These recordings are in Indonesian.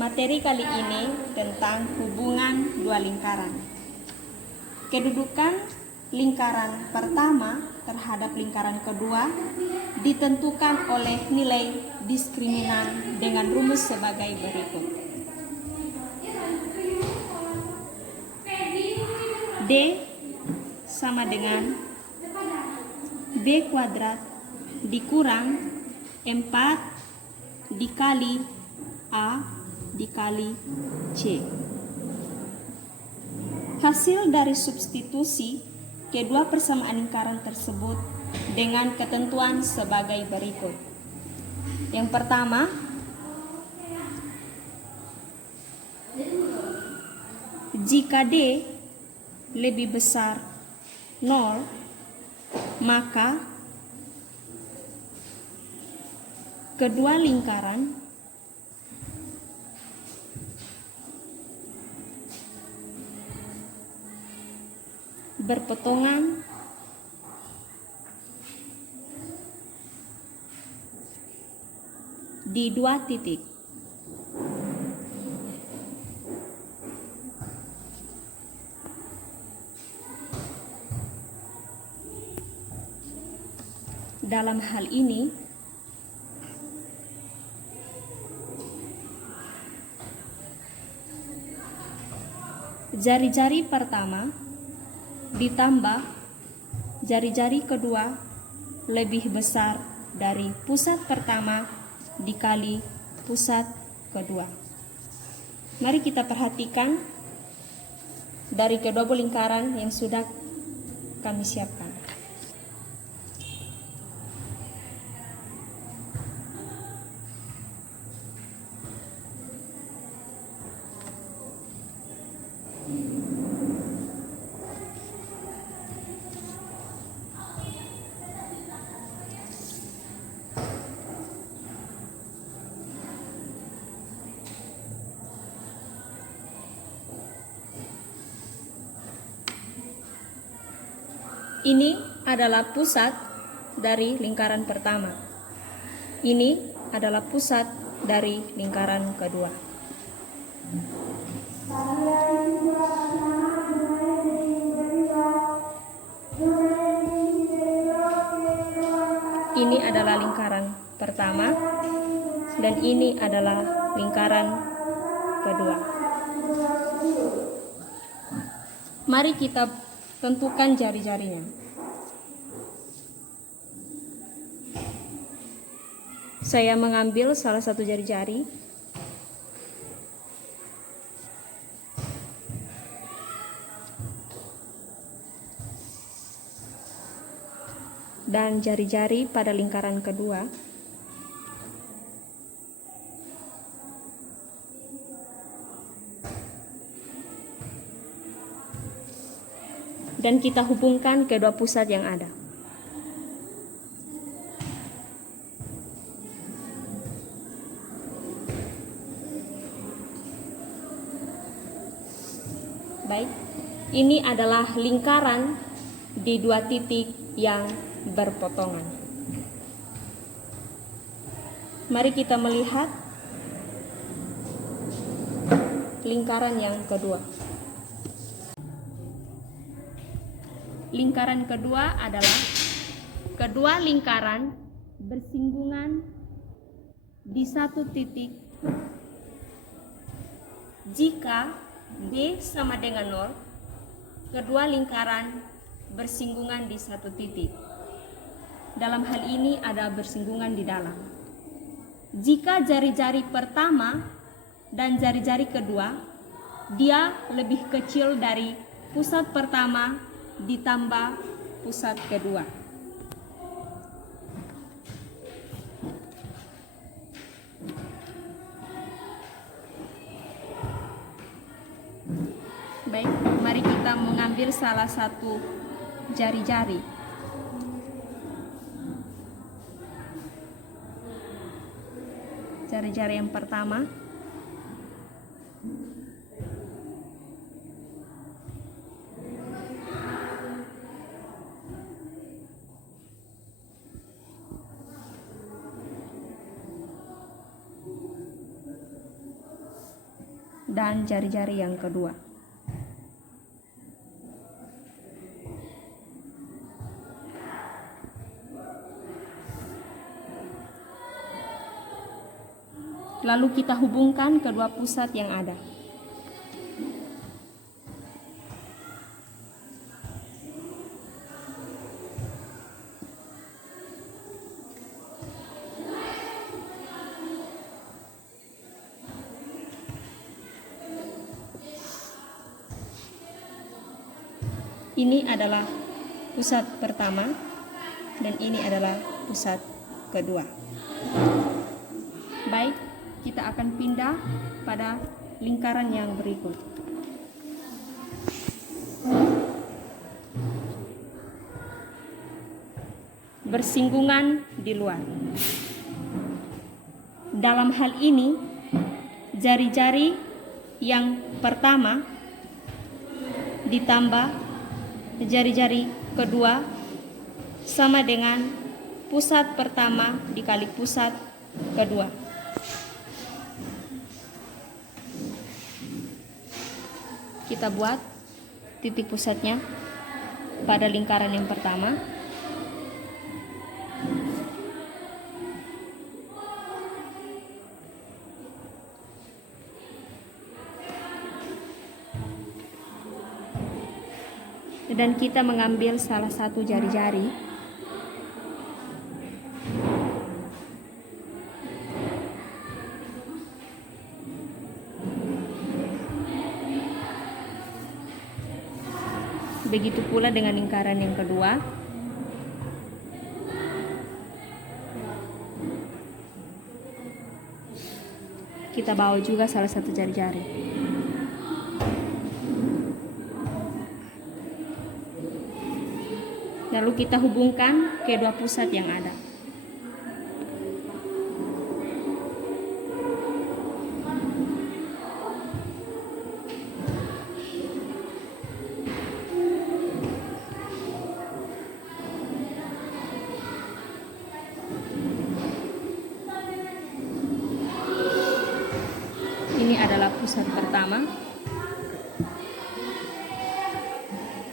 Materi kali ini tentang hubungan dua lingkaran. Kedudukan lingkaran pertama terhadap lingkaran kedua ditentukan oleh nilai diskriminan dengan rumus sebagai berikut. D sama dengan B kuadrat dikurang 4 dikali A dikali C. Hasil dari substitusi kedua persamaan lingkaran tersebut dengan ketentuan sebagai berikut. Yang pertama, jika D lebih besar 0, maka kedua lingkaran berpotongan di dua titik. Dalam hal ini, jari-jari pertama ditambah jari-jari kedua lebih besar dari pusat pertama dikali pusat kedua. Mari kita perhatikan dari kedua lingkaran yang sudah kami siapkan. Ini adalah pusat dari lingkaran pertama. Ini adalah pusat dari lingkaran kedua. Ini adalah lingkaran pertama dan ini adalah lingkaran kedua. Mari kita tentukan jari-jarinya. Saya mengambil salah satu jari-jari dan jari-jari pada lingkaran kedua. Dan kita hubungkan kedua pusat yang ada. Baik, ini adalah lingkaran di dua titik yang berpotongan. Mari kita melihat lingkaran yang kedua. Lingkaran kedua adalah kedua lingkaran bersinggungan di satu titik jika D sama dengan 0, kedua lingkaran bersinggungan di satu titik. Dalam hal ini ada bersinggungan di dalam. Jika jari-jari pertama dan jari-jari kedua dia lebih kecil dari pusat pertama ditambah pusat kedua. Baik, mari kita mengambil salah satu jari-jari. Jari-jari yang pertama. dan jari-jari yang kedua. Lalu kita hubungkan kedua pusat yang ada. Ini adalah pusat pertama dan ini adalah pusat kedua. Baik, kita akan pindah pada lingkaran yang berikut. Bersinggungan di luar. Dalam hal ini, jari-jari yang pertama ditambah jari-jari kedua sama dengan pusat pertama dikali pusat kedua. Kita buat titik pusatnya pada lingkaran yang pertama. Dan kita mengambil salah satu jari-jari begitu pula dengan lingkaran yang kedua. Kita bawa juga salah satu jari-jari. Lalu kita hubungkan kedua pusat yang ada. Ini adalah pusat pertama,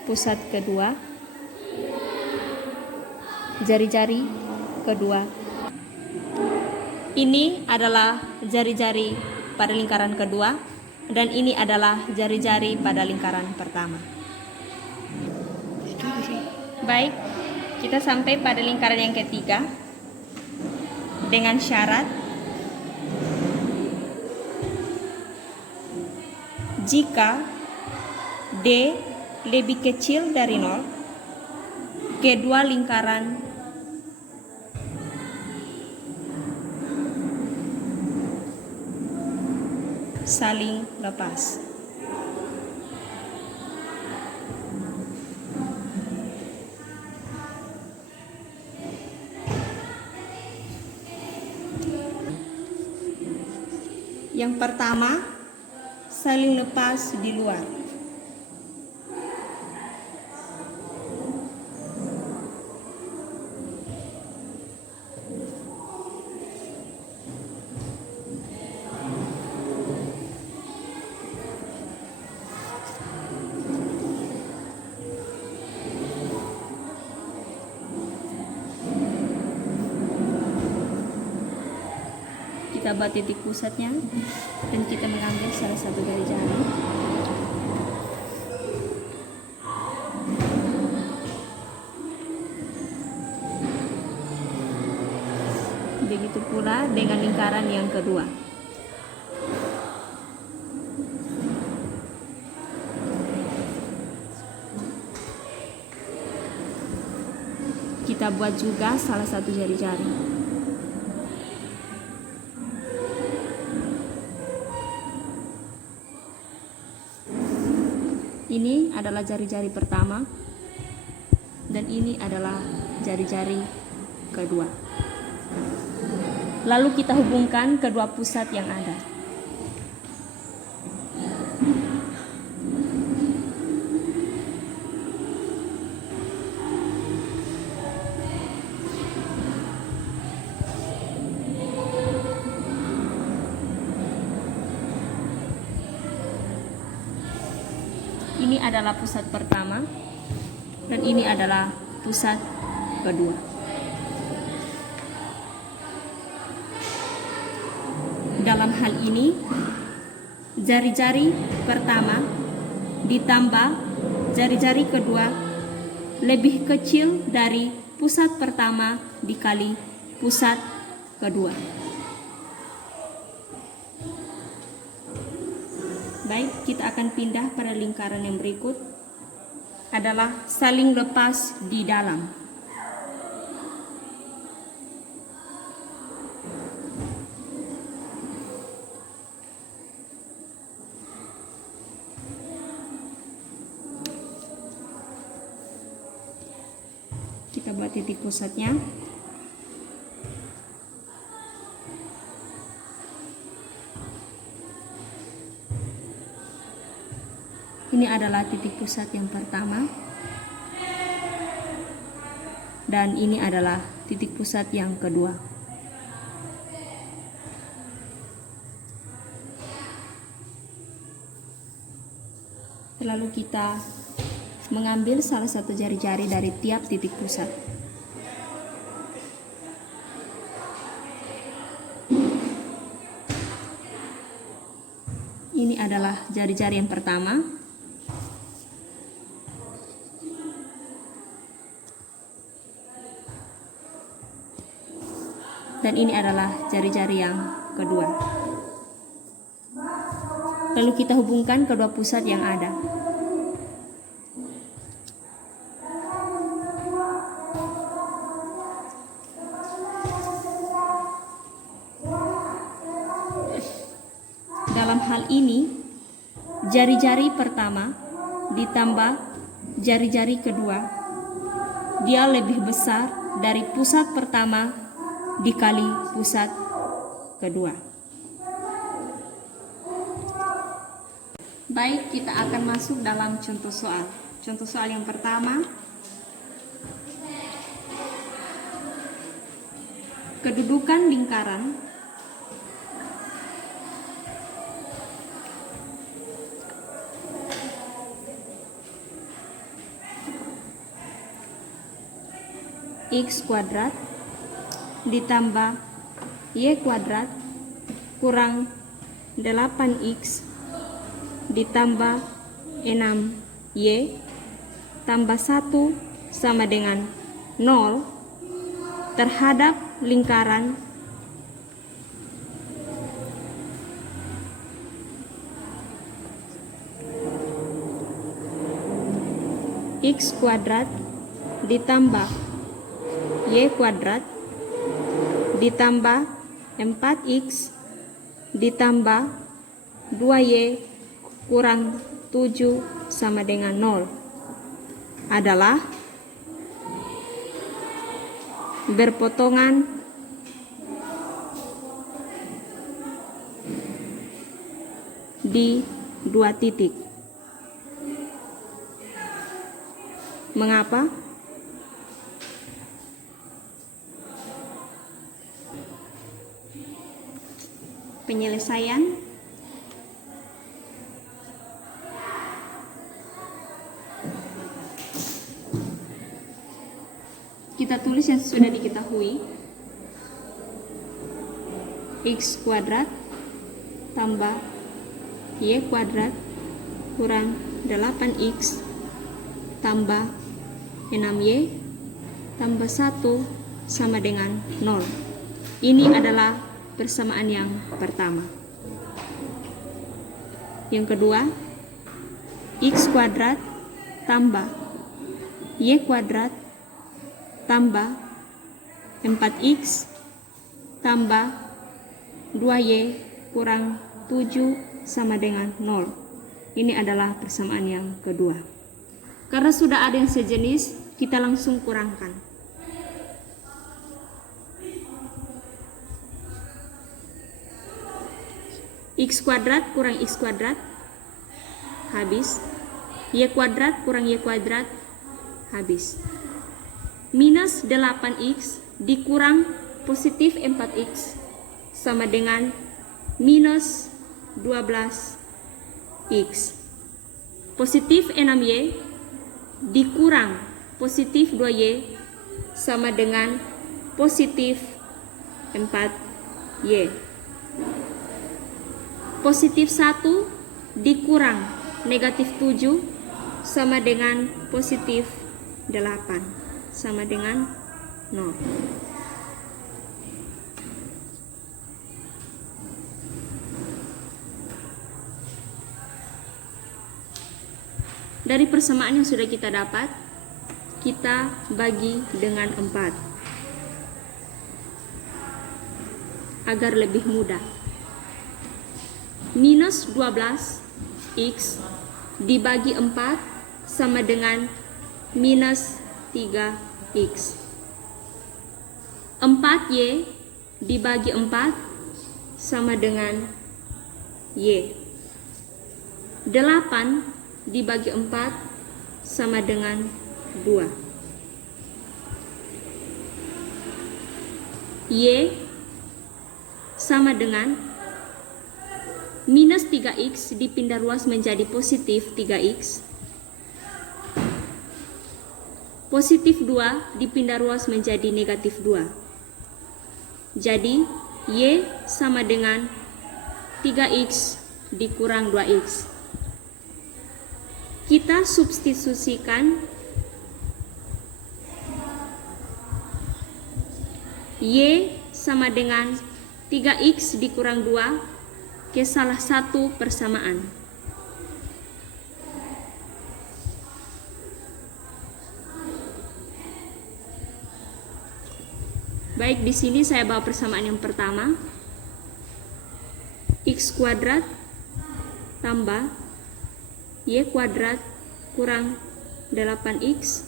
pusat kedua, jari-jari kedua. Ini adalah jari-jari pada lingkaran kedua dan ini adalah jari-jari pada lingkaran pertama. Baik, kita sampai pada lingkaran yang ketiga dengan syarat jika D lebih kecil dari 0, kedua lingkaran saling lepas. Yang pertama, saling lepas di luar. Kita buat titik pusatnya dan kita mengambil salah satu jari-jari. Begitu pula dengan lingkaran yang kedua. Kita buat juga salah satu jari-jari. Ini adalah jari-jari pertama dan ini adalah jari-jari kedua. Lalu kita hubungkan kedua pusat yang ada. Ini adalah pusat pertama dan ini adalah pusat kedua. Dalam hal ini, jari-jari pertama ditambah jari-jari kedua lebih kecil dari pusat pertama dikali pusat kedua. Baik, kita akan pindah pada lingkaran yang berikut, adalah saling lepas di dalam. Kita buat titik pusatnya. Ini adalah titik pusat yang pertama dan ini adalah titik pusat yang kedua. Lalu kita mengambil salah satu jari-jari dari tiap titik pusat. Ini adalah jari-jari yang pertama. Dan ini adalah jari-jari yang kedua. Lalu kita hubungkan kedua pusat yang ada. Dalam hal ini, jari-jari pertama ditambah jari-jari kedua, dia lebih besar dari pusat pertama dikali pusat kedua. Baik, kita akan masuk dalam contoh soal. Contoh soal yang pertama, kedudukan lingkaran x kuadrat ditambah y kuadrat kurang 8x ditambah 6y tambah 1 sama dengan 0 terhadap lingkaran x kuadrat ditambah y kuadrat ditambah 4x ditambah 2y kurang 7 sama dengan 0 adalah berpotongan di dua titik. Mengapa? Penyelesaian kita tulis yang sudah diketahui, x kuadrat tambah y kuadrat kurang 8x tambah 6y tambah 1 sama dengan 0. Ini adalah persamaan yang pertama. Yang kedua, x kuadrat tambah y kuadrat tambah 4x tambah 2y kurang 7 sama dengan 0. Ini adalah persamaan yang kedua. Karena sudah ada yang sejenis, kita langsung kurangkan. X kuadrat kurang x kuadrat habis, y kuadrat kurang y kuadrat habis. Minus 8x dikurang positif 4x sama dengan minus 12x. Positif 6Y dikurang positif 2Y sama dengan positif 4Y. Positif 1 dikurang negatif 7 sama dengan positif 8 sama dengan 0. Dari persamaan yang sudah kita dapat, kita bagi dengan 4 agar lebih mudah. Minus 12x dibagi 4 sama dengan minus 3x. 4y dibagi 4 sama dengan y. 8 dibagi 4 sama dengan 2. Y sama dengan minus 3x dipindah ruas menjadi positif 3x. Positif 2 dipindah ruas menjadi negatif 2. Jadi Y sama dengan 3x dikurang 2x. Kita substitusikan Y sama dengan 3x dikurang 2 ke salah satu persamaan. Baik, di sini saya bawa persamaan yang pertama. X kuadrat tambah Y kuadrat kurang 8x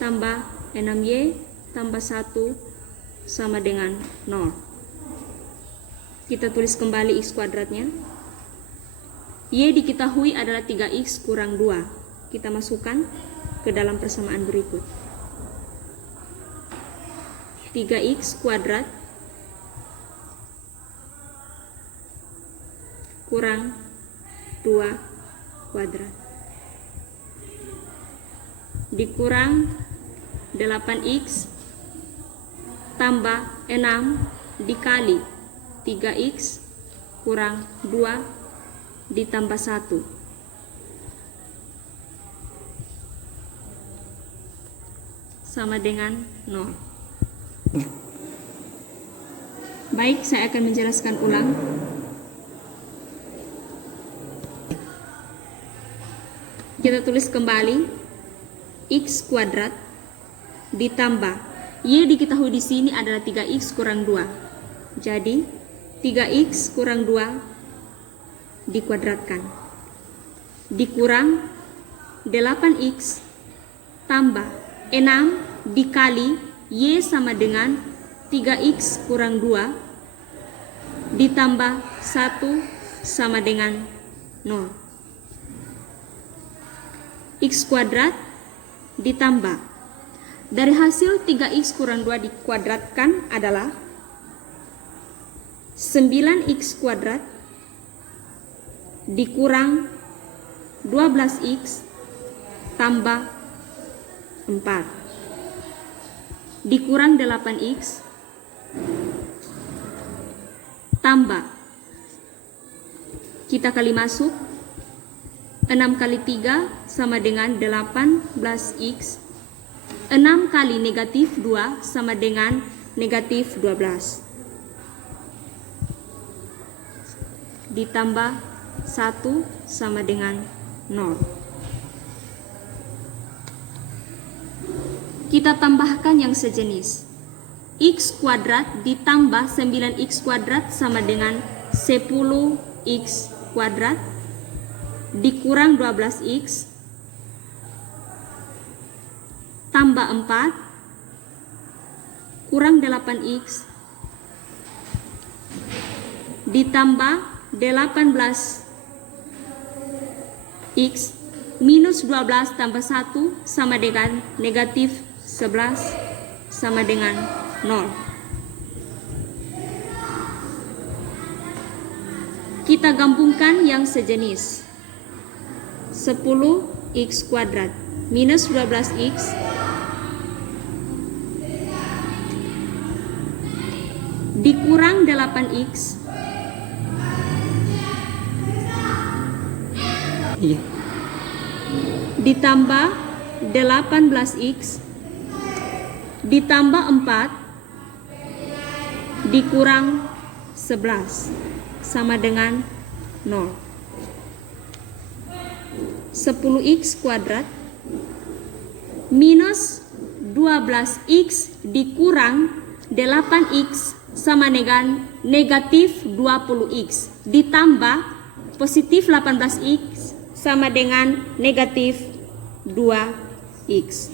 tambah 6y tambah 1 sama dengan 0. Kita tulis kembali x kuadratnya. Y diketahui adalah 3x kurang 2. Kita masukkan ke dalam persamaan berikut. 3x kuadrat kurang 2 kuadrat dikurang 8x tambah 6 dikali 3x kurang 2 ditambah 1 sama dengan 0. Baik, saya akan menjelaskan ulang. Kita tulis kembali x kuadrat ditambah y diketahui di sini adalah 3x kurang 2. Jadi 3x kurang 2 dikuadratkan dikurang 8x tambah 6 dikali y sama dengan 3x kurang 2 ditambah 1 sama dengan 0. X kuadrat ditambah dari hasil 3x kurang 2 dikuadratkan adalah 9x kuadrat dikurang 12x tambah 4 dikurang 8x tambah kita kali masuk 6 kali 3 sama dengan 18x. 6 kali negatif 2 sama dengan negatif 12. Ditambah 1 sama dengan 0. Kita tambahkan yang sejenis. X kuadrat ditambah 9x kuadrat sama dengan 10x kuadrat dikurang 12x tambah 4 kurang 8x ditambah 18x minus 12 tambah 1 sama dengan negatif 11 sama dengan 0. Kita gabungkan yang sejenis. 10x kuadrat minus 12x dikurang 8x ditambah 18x ditambah 4 dikurang 11 sama dengan 0. 10x kuadrat minus 12x dikurang 8x sama dengan negatif 20x ditambah positif 18x sama dengan negatif 2x.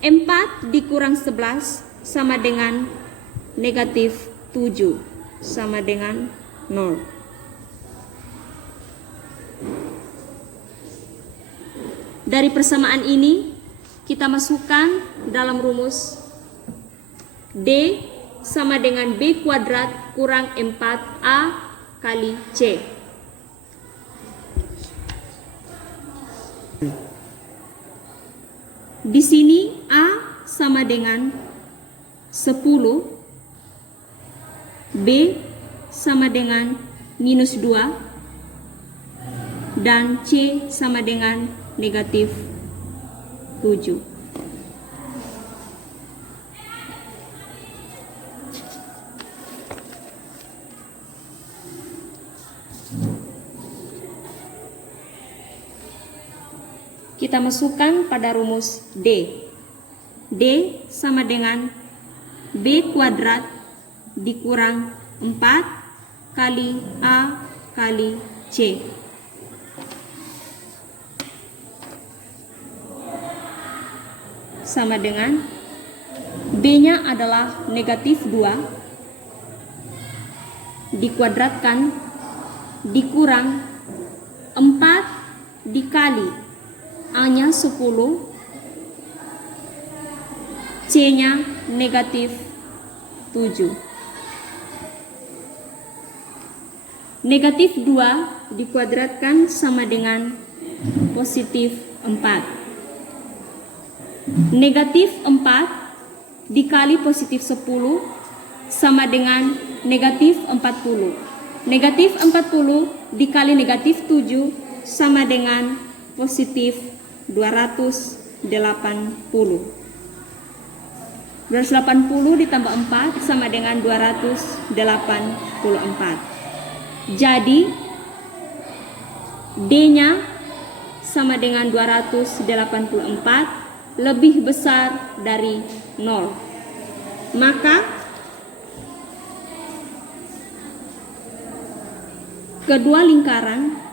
4 dikurang 11 sama dengan negatif 7 sama dengan 0. Dari persamaan ini kita masukkan dalam rumus D sama dengan B kuadrat kurang 4A kali C. Di sini A sama dengan 10, B sama dengan minus 2, dan C sama dengan negatif 7. Kita masukkan pada rumus D. D sama dengan B kuadrat dikurang 4 kali A kali C. Sama dengan B-nya adalah negatif 2 dikuadratkan dikurang 4 dikali A-nya 10, C-nya negatif 7. Negatif 2 dikuadratkan sama dengan positif 4. Negatif 4 dikali positif 10 sama dengan negatif 40. Negatif 40 dikali negatif 7 sama dengan positif 280. 280 ditambah 4 sama dengan 284. Jadi D-nya sama dengan 284 lebih besar dari 0. Maka kedua lingkaran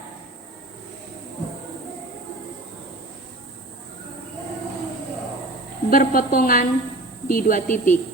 berpotongan di 2 titik.